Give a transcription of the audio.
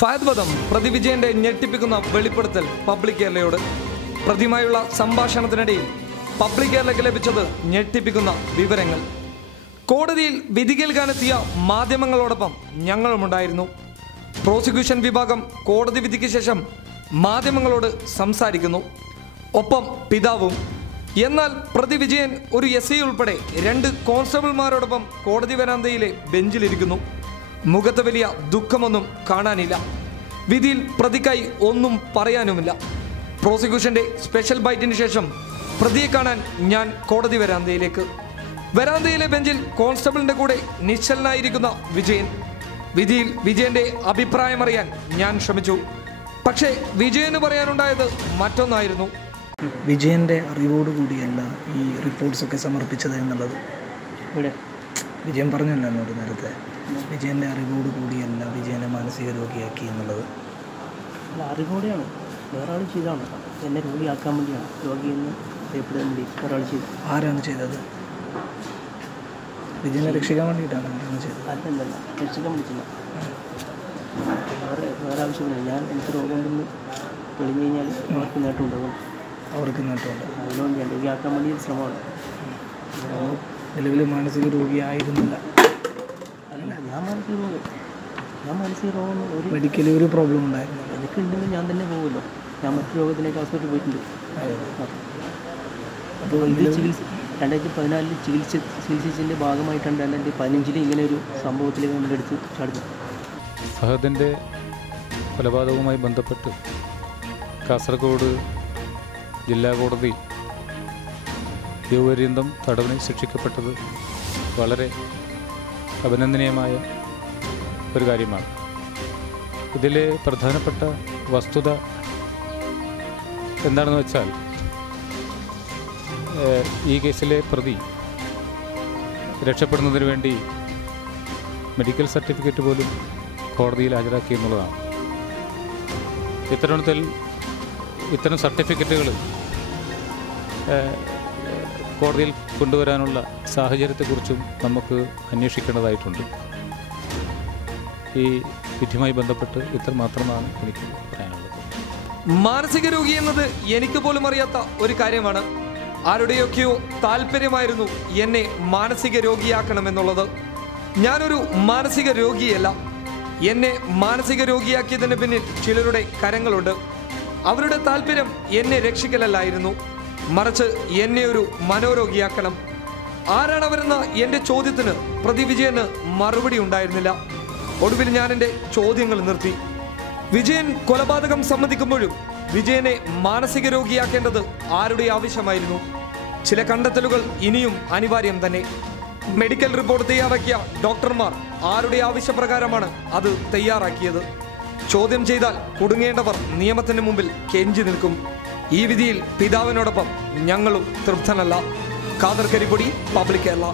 ഫഹദ് വധം പ്രതി വിജയന്റെ ഞെട്ടിപ്പിക്കുന്ന വെളിപ്പെടുത്തൽ പബ്ലിക് കേരളയോട്. പ്രതിയുമായുള്ള സംഭാഷണത്തിനിടയിൽ പബ്ലിക് കേരളയ്ക്ക് ലഭിച്ചത് ഞെട്ടിപ്പിക്കുന്ന വിവരങ്ങൾ. കോടതിയിൽ വിധി കേൾക്കാനെത്തിയ മാധ്യമങ്ങളോടൊപ്പം ഞങ്ങളുമുണ്ടായിരുന്നു. പ്രോസിക്യൂഷൻ വിഭാഗം കോടതി വിധിക്ക് ശേഷം മാധ്യമങ്ങളോട് സംസാരിക്കുന്നു, ഒപ്പം പിതാവും. എന്നാൽ പ്രതി വിജയൻ ഒരു എസ് ഐ ഉൾപ്പെടെ 2 കോൺസ്റ്റബിൾമാരോടൊപ്പം കോടതി വരാന്തയിലെ ബെഞ്ചിലിരിക്കുന്നു. മുഖത്ത് വലിയ ദുഃഖമൊന്നും കാണാനില്ല. വിധിയിൽ പ്രതിക്കായി ഒന്നും പറയാനുമില്ല. പ്രോസിക്യൂഷന്റെ സ്പെഷ്യൽ ബൈറ്റിന് ശേഷം പ്രതിയെ കാണാൻ ഞാൻ കോടതി വരാന്തയിലെ ബെഞ്ചിൽ കോൺസ്റ്റബിളിന്റെ കൂടെ നിശ്ചലനായിരിക്കുന്ന വിജയൻ. വിധിയിൽ വിജയന്റെ അഭിപ്രായം അറിയാൻ ഞാൻ ശ്രമിച്ചു. പക്ഷേ വിജയന് പറയാനുണ്ടായത് മറ്റൊന്നായിരുന്നു. വിജയന്റെ അറിവോടുകൂടിയല്ല ഈ റിപ്പോർട്ട്സ് ഒക്കെ സമർപ്പിച്ചത് എന്നുള്ളത് വിജയൻ പറഞ്ഞല്ലോ എന്നോട് നേരത്തെ. വിജയന്റെ അറിവോടുകൂടിയല്ല വിജയനെ മാനസിക രോഗിയാക്കി എന്നുള്ളത്. അറിവോടെയാണ്, വേറെ ആൾ ചെയ്താണ്. എന്നെ രോഗിയാക്കാൻ വേണ്ടിയാണ്, രോഗിയെന്ന് അറിയപ്പെടാൻ വേണ്ടി വേറെ ആൾ ചെയ്തു. ആരാണ് ചെയ്തത്? വിജയനെ രക്ഷിക്കാൻ വേണ്ടിയിട്ടാണ് ചെയ്തത്? അല്ലല്ല, രക്ഷിക്കാൻ വേണ്ടിയിട്ടില്ല. വേറെ ആവശ്യമില്ല. എനിക്ക് രോഗം ഉണ്ടെന്ന് തെളിഞ്ഞു കഴിഞ്ഞാൽ അവർക്ക് നേട്ടമുണ്ടാകും. അതിനുവേണ്ടിയാണ് രോഗിയാക്കാൻ വേണ്ടി ശ്രമമാണ്. നിലവിൽ മാനസിക രോഗിയായിരുന്നില്ല. അല്ല, ഞാൻ മാനസിക രോഗം ഒരു മെഡിക്കലി ഒരു പ്രോബ്ലം ഉണ്ടായിരുന്നു. എനിക്കുണ്ടെങ്കിൽ ഞാൻ തന്നെ പോകുമല്ലോ. ഞാൻ മറ്റു രോഗത്തിലേക്ക് ഹോസ്പിറ്റലിൽ പോയിട്ടുണ്ട്. അപ്പോൾ ഇത് 2014 ചികിത്സിച്ചതിൻ്റെ ഭാഗമായിട്ടാണ് 2015 ഇങ്ങനെ ഒരു സംഭവത്തിലേക്ക് നമ്മളെടുത്ത് ചാടുന്നത്. ഫഹദിൻ്റെ കൊലപാതകവുമായി ബന്ധപ്പെട്ട് കാസർഗോഡ് ജില്ലാ കോടതി ജീവപര്യന്തം തടവിന് ശിക്ഷിക്കപ്പെട്ടത് വളരെ അഭിനന്ദനീയമായ ഒരു കാര്യമാണ്. ഇതിലെ പ്രധാനപ്പെട്ട വസ്തുത എന്താണെന്ന് വെച്ചാൽ, ഈ കേസിലെ പ്രതി രക്ഷപ്പെടുന്നതിന് വേണ്ടി മെഡിക്കൽ സർട്ടിഫിക്കറ്റ് പോലും കോടതിയിൽ ഹാജരാക്കി എന്നുള്ളതാണ്. ഇത്തരം സർട്ടിഫിക്കറ്റുകൾ കോടതിയിൽ കൊണ്ടുവരാനുള്ള സാഹചര്യത്തെക്കുറിച്ചും നമുക്ക് അന്വേഷിക്കേണ്ടതായിട്ടുണ്ട്. ഈ വിധിയുമായി ബന്ധപ്പെട്ട് ഇത്ര മാത്രമാണ് എനിക്ക് പറയാനുള്ളത്. മാനസിക രോഗി എന്നത് എനിക്ക് പോലും അറിയാത്ത ഒരു കാര്യമാണ്. ആരുടെയൊക്കെയോ താല്പര്യമായിരുന്നു എന്നെ മാനസിക രോഗിയാക്കണമെന്നുള്ളത്. ഞാനൊരു മാനസിക രോഗിയല്ല. എന്നെ മാനസിക രോഗിയാക്കിയതിന് പിന്നിൽ ചിലരുടെ കരങ്ങളുണ്ട്. അവരുടെ താല്പര്യം എന്നെ രക്ഷിക്കലല്ലായിരുന്നു, മറിച്ച് എന്നെ ഒരു മനോരോഗിയാക്കണം. ആരാണവരെന്ന എൻ്റെ ചോദ്യത്തിന് പ്രതി വിജയന് മറുപടി ഉണ്ടായിരുന്നില്ല. ഒടുവിൽ ഞാൻ എൻ്റെ ചോദ്യങ്ങൾ നിർത്തി. വിജയൻ കൊലപാതകം സമ്മതിക്കുമ്പോഴും വിജയനെ മാനസിക രോഗിയാക്കേണ്ടത് ആരുടെ ആവശ്യമായിരുന്നു? ചില കണ്ടെത്തലുകൾ ഇനിയും അനിവാര്യം തന്നെ. മെഡിക്കൽ റിപ്പോർട്ട് തയ്യാറാക്കിയ ഡോക്ടർമാർ ആരുടെ ആവശ്യപ്രകാരമാണ് അത് തയ്യാറാക്കിയത്? ചോദ്യം ചെയ്താൽ കുടുങ്ങേണ്ടവർ നിയമത്തിന് മുമ്പിൽ കെഞ്ചി നിൽക്കും. ഈ വിധിയിൽ പിതാവിനോടൊപ്പം ഞങ്ങളും തൃപ്തനല്ല. ഖാദർ കരിപ്പൊടി, പബ്ലിക് കേരള.